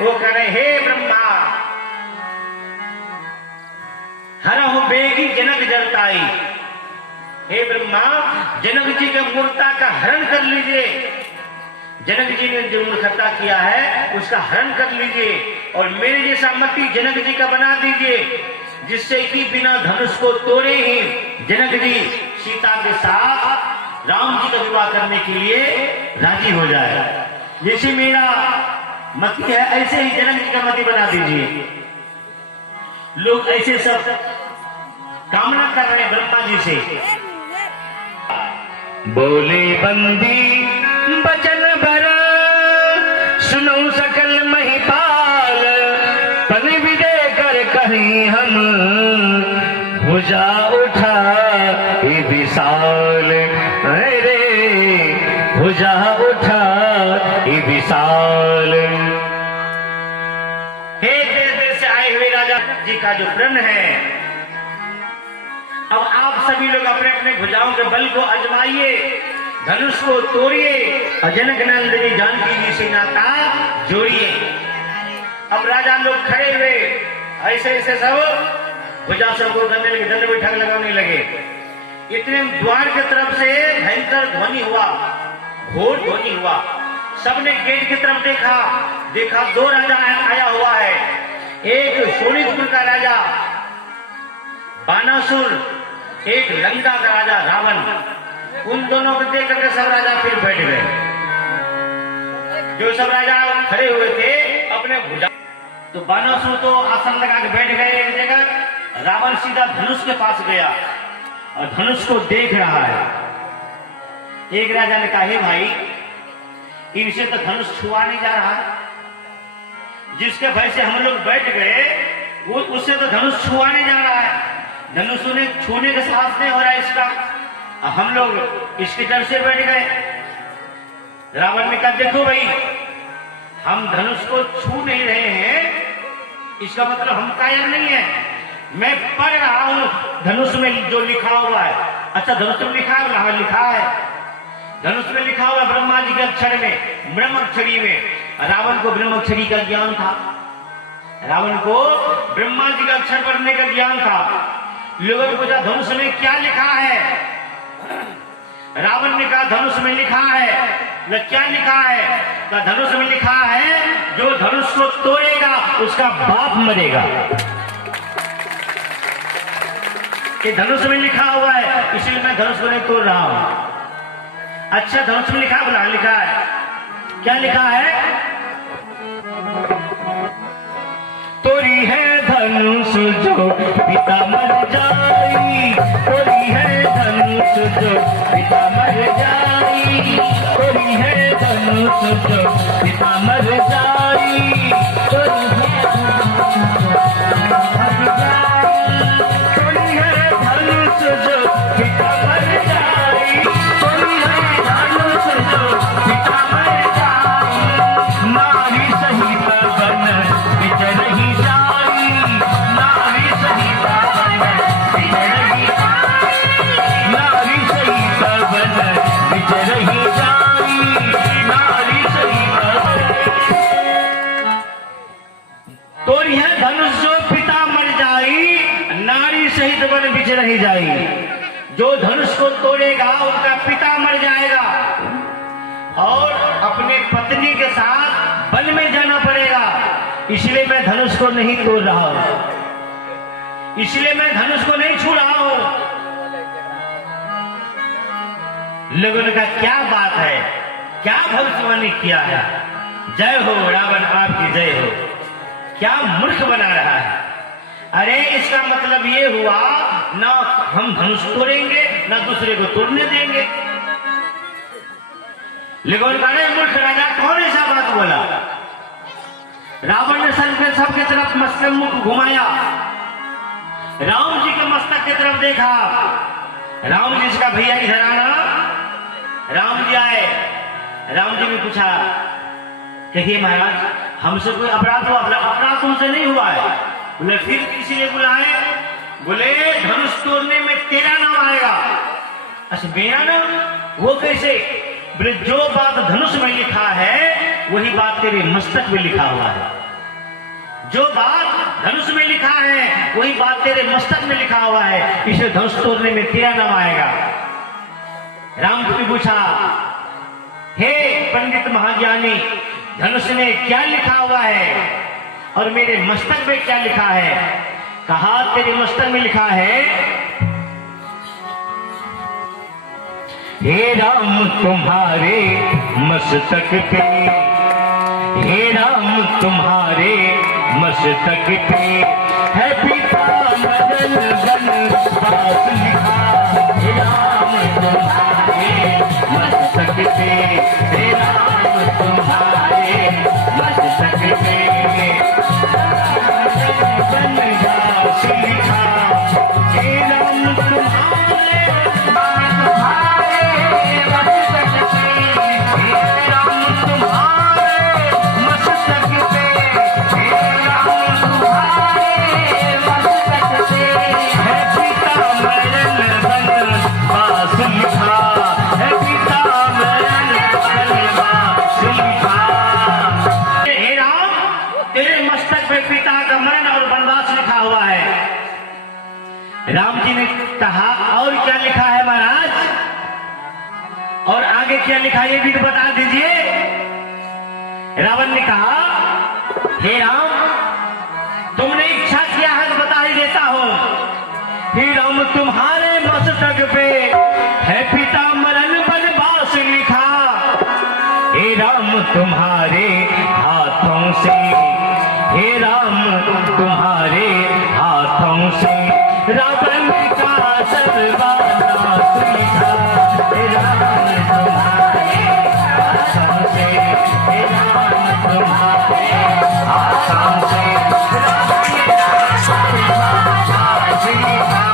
वो कह रहे हे ब्रह्मा हरहु बेगी जनक जलताई। हे ब्रह्मा जनक जी के मूर्ता का हरण कर लीजिए। जनक जी ने जो मूर्खता किया है उसका हरण कर लीजिए और मेरे जैसा मति जनक जी का बना दीजिए, जिससे कि बिना धनुष को तोड़े ही जनक जी सीता के साथ राम जी का विवाह करने के लिए राजी हो जाए। जैसे मेरा मति है ऐसे ही जनक जी का मति बना दीजिए। लोग ऐसे सब कामना कर रहे हैं ब्रह्मा जी से। बोले बंदी बचन भर सुनो सकल महिपाल, पन विजय कर कहीं हम भुजा उठा विशाल। अरे भुजा उठा विशाल। हे देश देश से आए हुए राजा जी का जो प्रण है, अब आप सभी लोग अपने अपने भुजाओं के बल को आजमाइए, धनुष को तोड़िए और जनक नंदिनी जानकी जी से नाता जोड़िए। अब राजा लोग खड़े हुए ऐसे ऐसे सब भुजा सबको करने लगे, दंड बैठक लगाने लगे। इतने द्वार की तरफ से भयंकर ध्वनि हुआ, घोर ध्वनि हुआ। सबने गेट की तरफ देखा, देखा दो राजा आया हुआ है। एक शोणितपुर का राजा बानासुर, एक लंका का राजा रावण। उन दोनों को देख करके सब राजा फिर बैठ गए। जो सब राजा खड़े हुए थे अपने भुजा, तो बानासुर तो आसन लगा के बैठ गए एक जगह। रावण सीधा धनुष के पास गया और धनुष को देख रहा है। एक राजा ने कहा हे भाई, इनसे तो धनुष छुआ नहीं जा रहा है। जिसके भय से हम लोग बैठ गए वो उससे तो धनुष छुआ नहीं जा रहा है। धनुष ने छूने का साहस नहीं हो रहा है इसका। हम लोग इसके डर से बैठ गए। रावण ने कहा देखो भाई, हम धनुष को छू नहीं रहे हैं, इसका मतलब हम कायर नहीं है। मैं पढ़ रहा हूं धनुष में जो लिखा हुआ है। अच्छा धनुष में लिखा है? लिखा है, धनुष में लिखा हुआ ब्रह्मा जी के अक्षर में, ब्रह्मक्षरी में। रावण को ब्रह्मक्षरी का ज्ञान था, रावण को ब्रह्मा जी का अक्षर पढ़ने का ज्ञान था। लोगों ने पूछा धनुष में क्या लिखा है? रावण ने कहा धनुष में लिखा है। क्या लिखा है? तो धनुष में लिखा है जो धनुष को तोड़ेगा उसका बाप मरेगा। ये धनुष में लिखा हुआ है, इसलिए मैं धनुष को नहीं तोड़ रहा हूं। अच्छा धनुष में लिखा है? बोला लिखा है। क्या लिखा है? तोरी है धनुष जो पिता मर जाई, तोरी है धनुष जो पिता मर जाई, तोरी है धनुष जो पिता मर जाई, तोरी है धनुष जो पिता मर जाई, तोरी है धनुष जो पिता मर जाई। नारी सहित बन बिचरही जाई, नारी सहित बन बिचरही जाई, नारी सहित बन बिचरही जाई, नारी सहित। तोरी है धनुष जो पिता मर जाई, नारी सहित बन बिचरही जाई। जो धनुष को तोड़ेगा उनका पिता मर जाएगा और अपने पत्नी के साथ वन में जाना पड़ेगा। इसलिए मैं धनुष को नहीं तोड़ रहा हूं, इसलिए मैं धनुष को नहीं छू रहा हूं। लोगों ने कहा क्या बात है, क्या भविष्यवाणी किया है। जय हो रावण, आपकी जय हो। क्या मूर्ख बना रहा है। अरे इसका मतलब ये हुआ ना हम धनुष तोड़ेंगे ना दूसरे को तोड़ने देंगे। लेकिन अरे मूर्ख राजा कौन ऐसा बात बोला। रावण ने सबके तरफ मस्तक मुख घुमाया, राम जी के मस्तक की तरफ देखा। राम जी इसका भैया इधर आना। राम जी आए। राम जी ने पूछा कहिए महाराज हमसे कोई अपराध हुआ? अपराध तुमसे नहीं हुआ है। बोले फिर किसी ने बुलाए? बोले धनुष तोड़ने में तेरा नाम आएगा। अच्छा मेरा नाम? वो कैसे? बोले जो बात धनुष में लिखा है वही बात तेरे मस्तक में लिखा हुआ है। जो बात धनुष में लिखा है वही बात तेरे मस्तक में लिखा हुआ है, इसे धनुष तोड़ने में तेरा नाम आएगा। राम जी ने पूछा, हे पंडित महाज्ञानी, धनुष में क्या लिखा हुआ है और मेरे मस्तक में क्या लिखा है? कहा, तेरे मस्तक में लिखा है, हे राम तुम्हारे मस्तक पे, हे राम तुम्हारे मस्तक पे है पिता मदन वनवास लिखा। हे राम तुम्हारे मस्तक पे, हे राम तुम्हारे मस्तक पे वनवास लिखा। हे राम तुम्हारे राम जी ने कहा, और क्या लिखा है महाराज? और आगे क्या लिखा ये भी तो बता दीजिए। रावण ने कहा, हे राम तुमने इच्छा किया है तो बता ही देता हूं। हे राम तुम्हारे मस्तक पे है पिता मरण वनवास लिखा। हे राम तुम्हारे हाथों से, हे राम तुम्हारे हाथों से रावण का सर्वनाश लिखा। हे राम तुम्हारे हाथों से, हे राम तुम्हारे हाथों से रावण का सर्वनाश लिखा।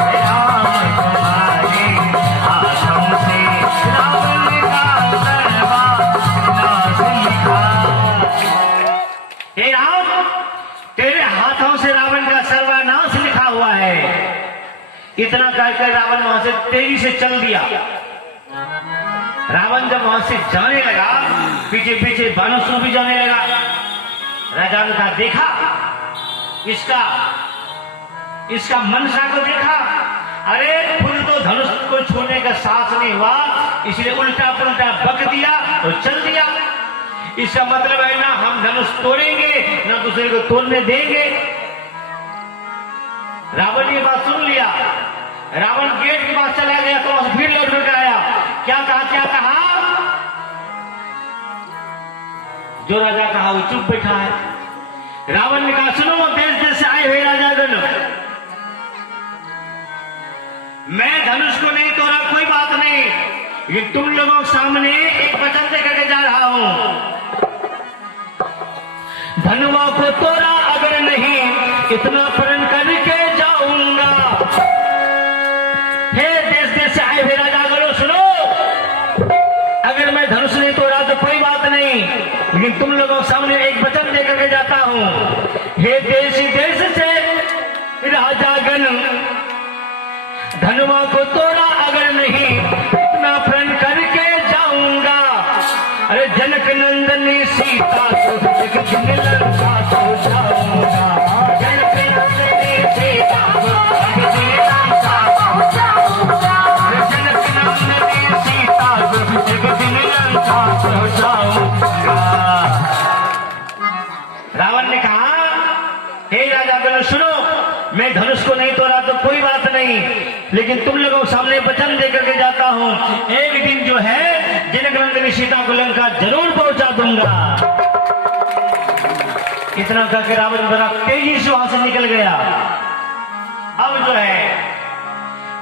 हे राम तुम्हारे हाथों से रावण का सर्वनाश लिखा। हे राम तेरे हाथों से रावण का सर्वनाश लिखा हुआ है। इतना कहकर रावण वहां से तेजी से चल दिया। रावण जब वहां से जाने लगा, पीछे पीछे बाणासुर भी जाने लगा। राजा ने कहा, देखा इसका मनसा को देखा। अरे खुद तो धनुष को छूने का साहस नहीं हुआ, इसलिए उल्टा पुल्टा बक दिया और चल दिया। इसका मतलब है ना हम धनुष तोड़ेंगे ना दूसरे को तोड़ने देंगे। रावण ने बात सुन लिया। रावण गेट के पास चला गया तो फिर लौट कर आया। क्या कहा? जो राजा कहा वो चुप बैठा है। रावण ने कहा, सुनो देश देश से आए हुए राजागण, मैं धनुष को नहीं तोड़ा कोई बात नहीं, लेकिन तुम लोगों के सामने एक वचन दे करके जा रहा हूं। धनुआ को तोड़ा अगर नहीं, इतना प्रण करके जाऊंगा। हे देश देश से आए हुए राजागणों, सुनो, अगर मैं धनुष नहीं तोड़ा तो कोई बात नहीं, लेकिन तुम लोगों के सामने एक वचन दे करके जाता हूं। हे देश देश से राजागण, धनुआ को तोड़ा अगर नहीं, इतना प्रण करके जाऊंगा। अरे जनक नंदनी सीता को लंका को जाऊंगा। जनक नंदनी सीता को लंका को जाऊंगा। जनक नंदनी सीता को लंका को जाऊंगा। रावण ने कहा, हे राजागण सुनो, मैं धनुष को नहीं तोड़ा तो कोई बात नहीं, लेकिन तुम लोगों के सामने वचन दे करके जाता हूं, एक दिन जो है जनक नंदिनी सीता को लंका जरूर पहुंचा दूंगा। इतना कहकर रावण बड़ा तेजी से वहां से निकल गया। अब जो है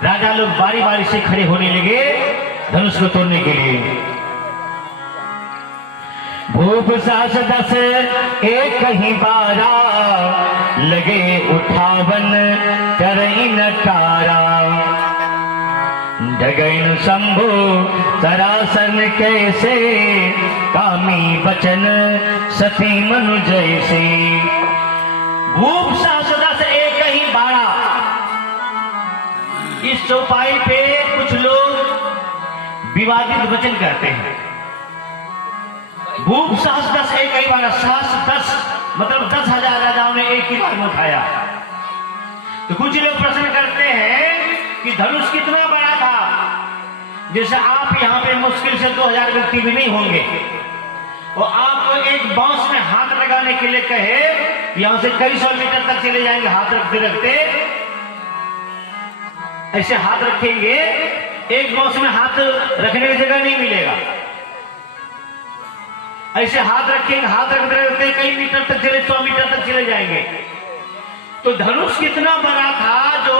राजा लोग बारी बारी से खड़े होने लगे धनुष को तोड़ने के लिए। भूप सास 10 एक ही बारा, लगे उठावन करई नटारा। डगैन शंभु सरासन कैसे, कामी बचन सती मनु जैसे। भूप सास 10 एक ही बारा। इस चौपाई पे कुछ लोग विवादित वचन करते हैं। भूप साहस 10 एक ही बार, साहस 10 मतलब 10,000 एक ही बार में उठाया। तो कुछ लोग प्रश्न करते हैं कि धनुष कितना बड़ा था, जैसे आप यहाँ पे मुश्किल से 2000 व्यक्ति भी नहीं होंगे और आपको एक बांस में हाथ लगाने के लिए कहे, यहां से कई सौ मीटर तक चले जाएंगे, हाथ रखते रखते ऐसे हाथ रखेंगे, एक बांस में हाथ रखने की जगह नहीं मिलेगा। ऐसे हाथ रखेंगे, हाथ रखते रखते कई मीटर तक चले, 100 मीटर तक चले जाएंगे। तो धनुष कितना बड़ा था जो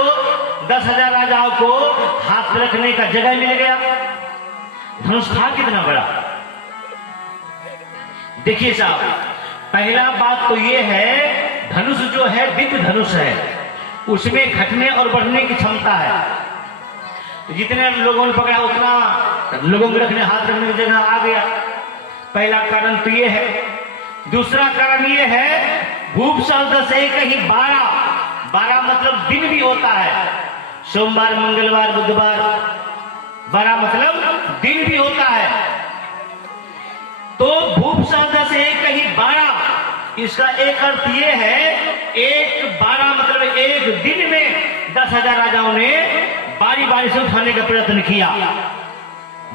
10,000 राजाओं को हाथ रखने का जगह मिल गया। धनुष था कितना बड़ा। देखिए साहब, पहला बात तो ये है, धनुष जो है दिव्य धनुष है, उसमें घटने और बढ़ने की क्षमता है। तो जितने लोगों ने पकड़ा उतना लोगों को रखने, हाथ रखने की जगह आ गया। पहला कारण तो ये है। दूसरा कारण ये है, भूप शब्द से कहीं 12 मतलब दिन भी होता है, सोमवार, मंगलवार, बुधवार, 12 मतलब दिन भी होता है। तो भूप शब्द से कहीं 12, इसका एक अर्थ ये है, एक 12 मतलब एक दिन में 10,000 राजाओं ने बारी बारी से उठाने का प्रयत्न किया।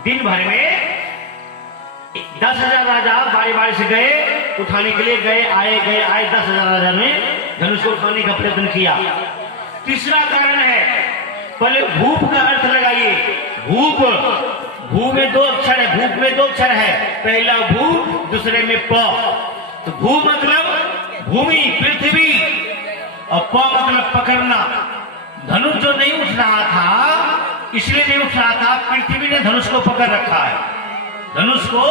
दिन भर में 10,000 राजा बारी बारी से गए, उठाने के लिए गए, आए 10,000 राजा ने धनुष को उठाने का प्रयत्न किया। तीसरा कारण है, पहले भूप का अर्थ लगाइए। भू में 2 अक्षर है, भूप में 2 अक्षर है, पहला भू, दूसरे में प। तो भू मतलब भूमि, पृथ्वी, और प मतलब पकड़ना। धनुष जो नहीं उठ रहा था, इसलिए नहीं उठ रहा था, पृथ्वी ने धनुष को पकड़ रखा है। धनुष को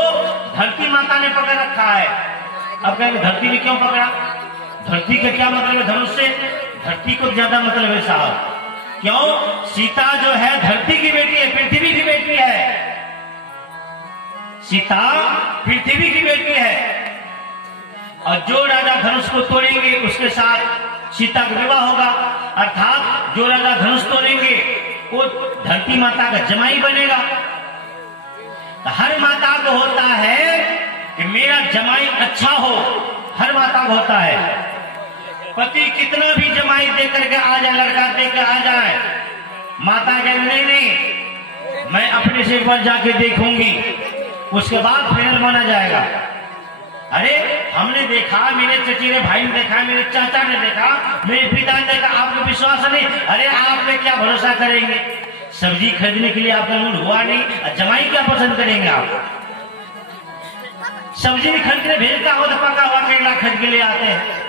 धरती माता ने पकड़ रखा है। अब कहेंगे धरती ने क्यों पकड़ा? धरती का क्या मतलब है धनुष से? धरती को ज्यादा मतलब है साहब। क्यों? सीता जो है धरती की बेटी है, पृथ्वी की बेटी है। सीता पृथ्वी की बेटी है, और जो राजा धनुष को तोड़ेंगे उसके साथ सीता का विवाह होगा। अर्थात जो राजा धनुष तोड़ेंगे वो धरती माता का जमाई बनेगा। तो हर माता को होता है कि मेरा जमाई अच्छा हो, हर माता को होता है। पति कितना भी जमाई देकर के आ जाए, लड़का देकर आ जाए, माता कहे नहीं, मैं अपने से एक बार जाके देखूंगी, उसके बाद फाइनल माना जाएगा। अरे हमने देखा, मेरे चची ने, भाई ने देखा, मेरे चाचा ने देखा, मेरे पिता ने देखा, आपको विश्वास नहीं? अरे आप पे क्या भरोसा करेंगे? सब्जी खरीदने के लिए आपका मूड हुआ नहीं, जमाई क्या पसंद करेंगे आप? सब्जी भी खरीदने भेजता हो तो पका हुआ केला खरीद के लिए आते हैं,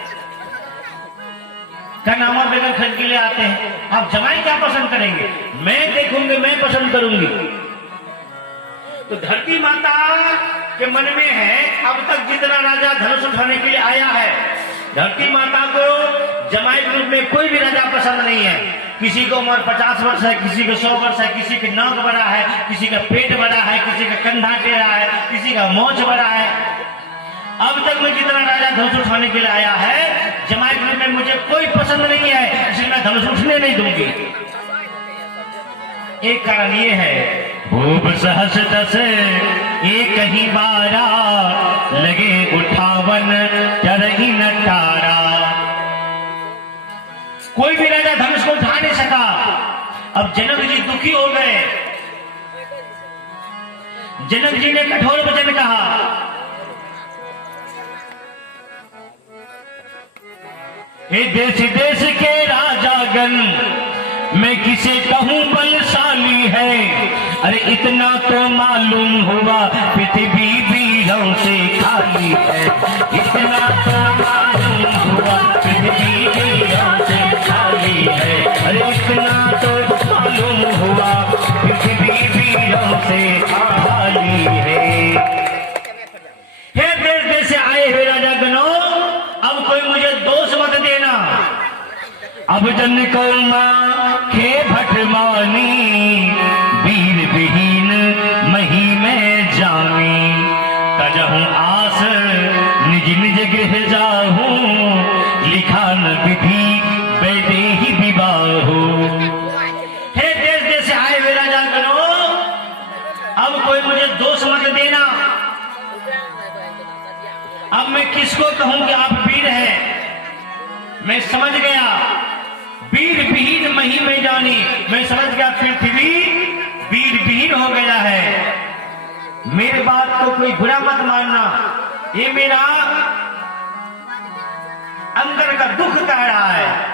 कनामा बेगन खरीद के लिए आते हैं। आप जमाई क्या पसंद करेंगे? मैं देखूंगी, मैं पसंद करूंगी। तो धरती माता के मन में है, अब तक जितना राजा धनुष उठाने के लिए आया है, धरती माता को जमाई के रूप में कोई भी राजा पसंद नहीं है। किसी को उम्र 50 वर्ष है, किसी को 100 वर्ष है, किसी के नाक बड़ा है, किसी का पेट बड़ा है, किसी का कंधा टेढ़ा है, किसी का मोछ बड़ा है। अब तक मैं जितना राजा धनुष उठाने के लिए आया है, जमाई के रूप में मुझे कोई पसंद नहीं है, इसलिए मैं धनुष उठने नहीं दूंगी। एक कारण ये है, भूप सहस 10 एक ही 12 लगे उठावन चरही न तारा। कोई भी राजा धनुष को उठा नहीं सका। अब जनक जी दुखी हो गए। जनक जी ने कठोर वचन कहा, हे देश देश के राजागण, मैं किसे कहूं बलशाली है। अरे इतना तो मालूम हुआ पृथ्वी वीरों से खाली है। इतना तो मालूम हुआ पृथ्वी वीरों से खाली है। अरे इतना तो मालूम हुआ पृथ्वी वीरों से खाली है। हे देश देश से आए हुए राजा गणों, अब कोई मुझे दोष मत देना। अब जन को मां खे भटमानी, वीर विहीन मही में जामी। तजहूं आस निज निज गृह जाहूं, लिखा न विधि बैठे ही विवाहो। हे देश देश से आए हुए राजा गणों, अब कोई मुझे दोष मत देना। अब मैं किसको कहूं कि आप वीर हैं? मैं समझ गया वीर विहीन मही में जानी, मैं समझ गया पृथ्वी वीर विहीन हो गया है। मेरे बात को कोई बुरा मत मानना, ये मेरा अंदर का दुख कह रहा है।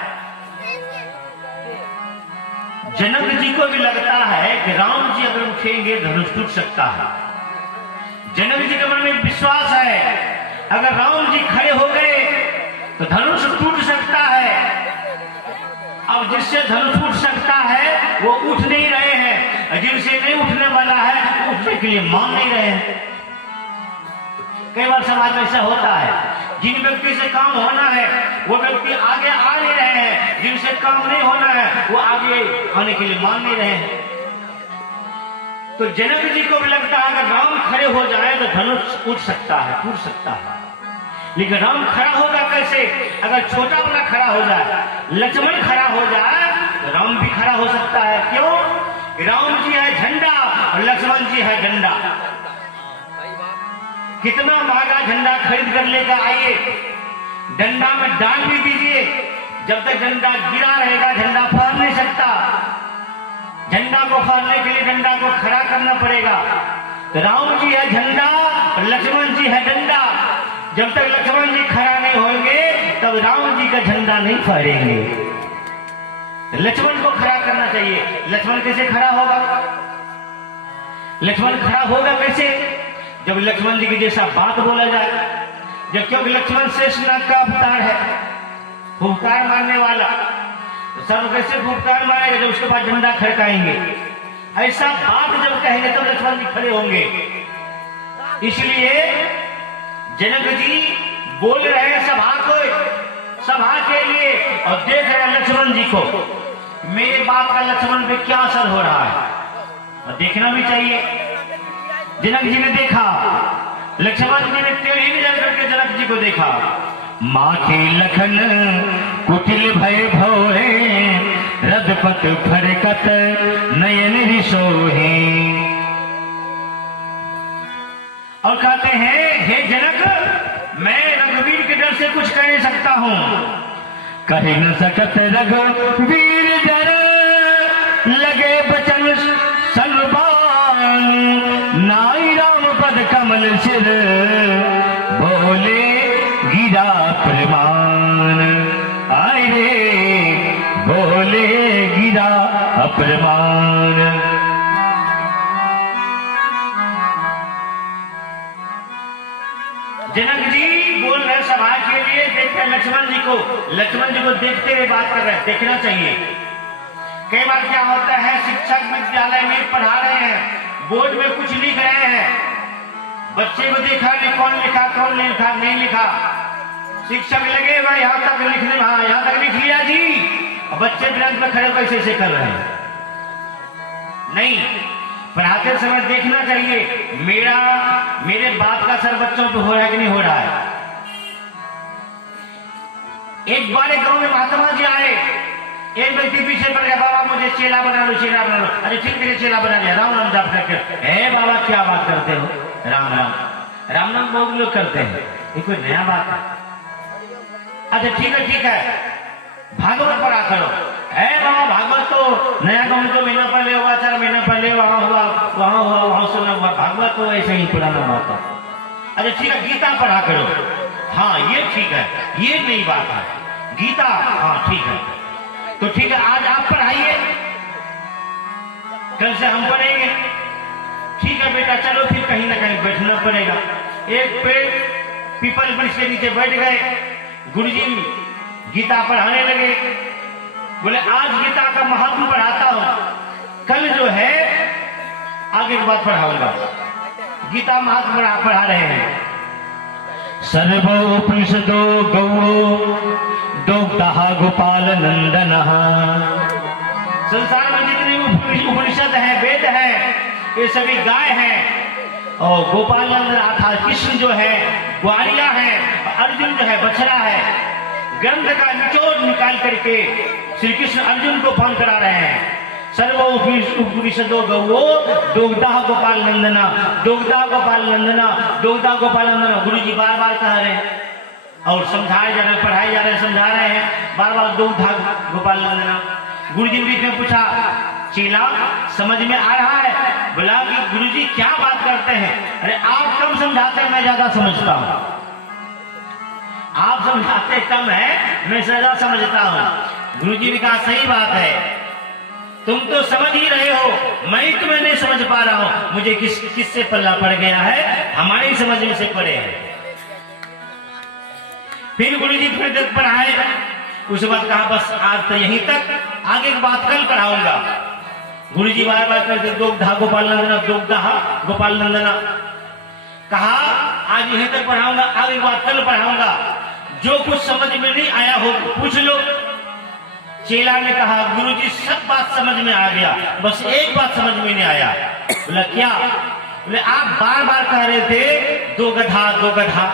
जनक जी को भी लगता है कि राम जी अगर उठेंगे धनुष टूट सकता है। जनक जी के मन में विश्वास है अगर राम जी खड़े हो गए तो धनुष टूट सकता है। अब जिससे धनुष टूट सकता है वो उठ नहीं रहे हैं, और जिनसे नहीं उठने वाला है उठने के लिए मान नहीं रहे हैं। कई बार समाज में ऐसा होता है, जिन व्यक्ति से काम होना है वो व्यक्ति आगे आ नहीं रहे हैं, जिनसे काम नहीं होना है वो आगे आने के लिए मान नहीं रहे हैं। तो जनक जी को भी लगता है अगर राम खड़े हो जाए तो धनुष उठ सकता है, टूट सकता है। लेकिन राम खड़ा होगा कैसे? अगर छोटा वाला खड़ा हो जाए, लक्ष्मण खड़ा हो जाए तो राम भी खड़ा हो सकता है। क्यों? राम जी है झंडा और लक्ष्मण जी है डंडा। कितना महंगा झंडा खरीद कर लेकर आइए, डंडा में डाल भी दीजिए, जब तक डंडा गिरा रहेगा झंडा फहर नहीं सकता। झंडा को फहरने के लिए डंडा को खड़ा करना पड़ेगा। तो राम जी है झंडा और लक्ष्मण जी है डंडा। जब तक लक्ष्मण जी खड़ा नहीं होंगे तब राम जी का झंडा नहीं फहरेंगे। लक्ष्मण को खड़ा करना चाहिए। लक्ष्मण कैसे खड़ा होगा? लक्ष्मण खड़ा होगा कैसे? जब लक्ष्मण जी की जैसा बात बोला जाए। जब क्योंकि लक्ष्मण शेषनाग का अवतार है, फुफकार मारने वाला, तो सब कैसे फुफकार मारेगा? जब उसके बाद झंडा खड़काएंगे। ऐसा बात जब कहेंगे तब लक्ष्मण जी खड़े होंगे। इसलिए जनक जी बोल रहे हैं सभा के लिए, और देख रहे हैं लक्ष्मण जी को, मेरे बात का लक्ष्मण पे क्या असर हो रहा है, और देखना भी चाहिए। जनक जी ने देखा, लक्ष्मण जी ने टेढ़ी नजर करके जनक जी को देखा। माथे लखन कुटिल भय भोहे, रजपत फरकत नयन रिसोहे। और कहते हैं हे जनक, मैं रघुवीर के डर से कुछ कह नहीं सकता हूं। कह न सकत रघुवीर डर, लगे बचन सलबान। नाई राम पद कमल सिर, बोले गिरा प्रमाण। आए रे बोले गिरा प्रमाण। जनक जी बोल रहे सभा के लिए, देखते लक्ष्मण जी को, देखते हुए बात कर रहे हैं। देखना चाहिए। कई बार क्या होता है, शिक्षक विद्यालय में पढ़ा रहे हैं, बोर्ड में कुछ लिख रहे हैं, बच्चे को देखा नहीं कौन लिखा कौन नहीं लिखा, नहीं लिखा। शिक्षक लगे हुए यहाँ तक लिखने में, हाँ यहाँ तक लिख लिया जी, और बच्चे ब्रांच में खड़े कैसे से कर रहे हैं। नहीं, पढ़ाते समय देखना चाहिए मेरे बात का असर बच्चों पे हो रहा है कि नहीं हो रहा है। एक बार एक गांव में महात्मा जी आए, एक व्यक्ति पीछे पड़ गया, बाबा मुझे चेला बना लो, चेला बना लो। अरे ठीक है, चेला बना लिया, राम नाम जाप करके। हे बाबा क्या बात करते हो, राम नाम बहुत लोग करते हैं, ये कोई नया बात है। अच्छा ठीक है, भागवत पढ़ा करो। है बाबा भागवत तो नया गाँव तो महीना पहले हुआ, 4 महीना पहले वहां हुआ, वहां सुना हुआ। भागवत तो ऐसे ही पुराना बात है। अच्छा ठीक है, गीता पढ़ा करो। हाँ ये ठीक है, ये नई बात है, गीता हाँ ठीक है। तो ठीक है, आज आप पढ़ाइए, कल से हम पढ़ेंगे। ठीक है बेटा, चलो फिर कहीं ना कहीं बैठना पड़ेगा। एक पेड़ पीपल वृक्ष के नीचे बैठ गए, गुरुजी गीता पढ़ाने लगे। बोले आज गीता का महात्म पढ़ाता हूं, कल जो है आगे की बात पढ़ाऊंगा। गीता महात्म पढ़ा रहे हैं। सर्वोपनिषदो गौ दोग्धा गोपाल नंदन। संसार में जितनी उपनिषद है, वेद है, ये सभी गाय हैं। और गोपाल नंदन अर्थात कृष्ण जो है ग्वालिया है, अर्जुन जो है बछड़ा है। ग्रंथ का निचोड़ निकाल करके श्री कृष्ण अर्जुन को पान करा रहे हैं। सर्वोपनिषदो गौ दोग्धा गोपाल नंदना, दोग्धा गोपाल नंदना, दोग्धा गोपाल नंदना। गुरु जी बार बार कह रहे हैं। और समझाए जा रहे, पढ़ाए जा रहे, समझा रहे हैं, बार बार दो धाग गोपाल नंदना। गुरुजी ने बीच में पूछा, चेला समझ में आ रहा है? बोला कि गुरुजी क्या बात करते हैं? अरे आप कम समझाते हैं, मैं ज्यादा समझता हूं। आप समझाते कम है, मैं ज्यादा समझता हूं। गुरुजी ने कहा, सही बात है, तुम तो समझ ही रहे हो, मैं ही तुम्हें नहीं समझ पा रहा हूं। मुझे किससे पल्ला पड़ गया है? हमारे ही समझने से पड़े हैं। फिर गुरुजी थोड़ी देर पढ़ाए, उस बाद कहा, बस आज तो यहीं तक, आगे की बात कल पढ़ाऊंगा। गुरुजी बार बार करते, दोगधा गोपाल नंदना, दोगधा गोपाल नंदना। कहा, आज यहीं तक पढ़ाऊंगा, आगे की बात कल पढ़ाऊंगा। जो कुछ समझ में नहीं आया हो पूछ लो। चेला ने कहा, गुरुजी सब बात समझ में आ गया, बस एक बात समझ में नहीं आया। बोला, क्या? बोले, आप बार बार कह रहे थे दो गधा, दो गधा।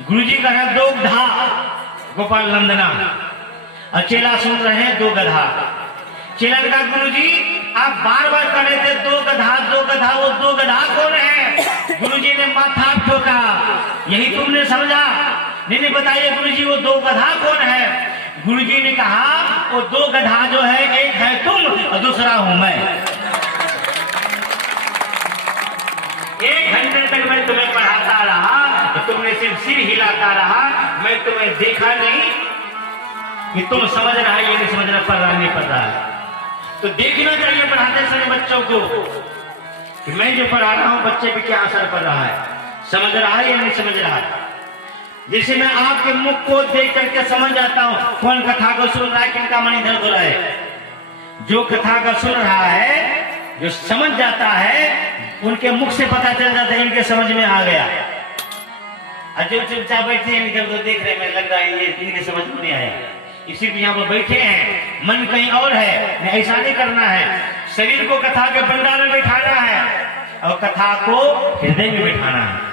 गुरुजी कह रहे दो गधा गोपाल नंदना, और चेला सुन रहे हैं दो गधा। चेला ने कहा, गुरुजी आप बार बार कह रहे थे दो गधा, दो गधा, वो दो गधा कौन है? गुरुजी ने माथा ठोका, यही तुमने समझा? नहीं बताइए गुरुजी, वो दो गधा कौन है? गुरुजी ने कहा, वो दो गधा जो है, एक है तुम और दूसरा हूं मैं। 1 घंटे तक मैं तुम्हें पढ़ाता रहा, तुमने सिर्फ सिर हिलाता रहा, मैं तुम्हें देखा नहीं कि तुम समझ रहा है, ये नहीं समझ रहा, पढ़ रहा नहीं पढ़ रहा है। तो देखना चाहिए पढ़ाते समय बच्चों को कि मैं जो पढ़ा रहा हूं बच्चे पे क्या असर पड़ रहा है, समझ रहा है या नहीं समझ रहा है। जैसे मैं आपके मुख को देख करके समझ जाता हूं कौन कथा को सुन रहा है, किनका मन इधर हो रहा है। जो कथा का सुन रहा है, जो समझ जाता है, उनके मुख से पता चल जाता है इनके समझ में आ गया। और जो चुपचाप बैठे हैं, इधर उधर देख रहे हैं, लग रहा है ये इनके समझ में नहीं आया, सिर्फ यहाँ पर बैठे हैं, मन कहीं और है। ऐसा नहीं करना है, शरीर को कथा के भंडार में बैठाना है और कथा को हृदय में बैठाना है।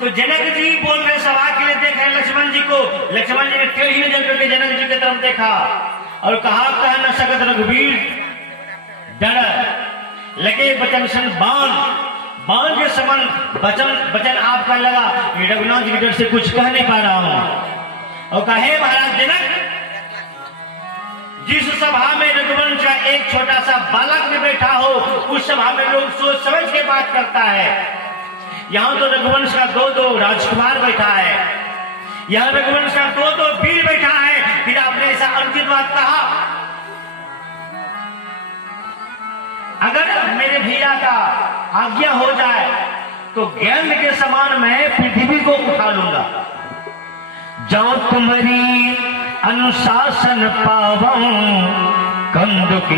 तो जनक जी बोल रहे सभा के लिए, देख रहे लक्ष्मण जी को। लक्ष्मण जी ने टेढ़ी नजर करके जनक जी की तरफ देखा और कहा, कह न सकत रघुवीर डर लगे बचन सन बाण, बाण के समान बचन आपका लगा, रघुनाथ जी के डर से कुछ कह नहीं पा रहा हूं। और कहे, महाराज जनक, जिस सभा में रघुवंश का एक छोटा सा बालक भी बैठा हो, उस सभा में लोग सोच समझ के बात करता है। यहाँ तो रघुवंश का 2 राजकुमार बैठा है, यहाँ रघुवंश का 2 वीर बैठा है, फिर आपने ऐसा अनुचित बात कहा। अगर मेरे भैया का आज्ञा हो जाए तो गेंद के समान मैं पृथ्वी को उठा लूंगा। जाओ तुम्हारी अनुशासन पावं कंदुक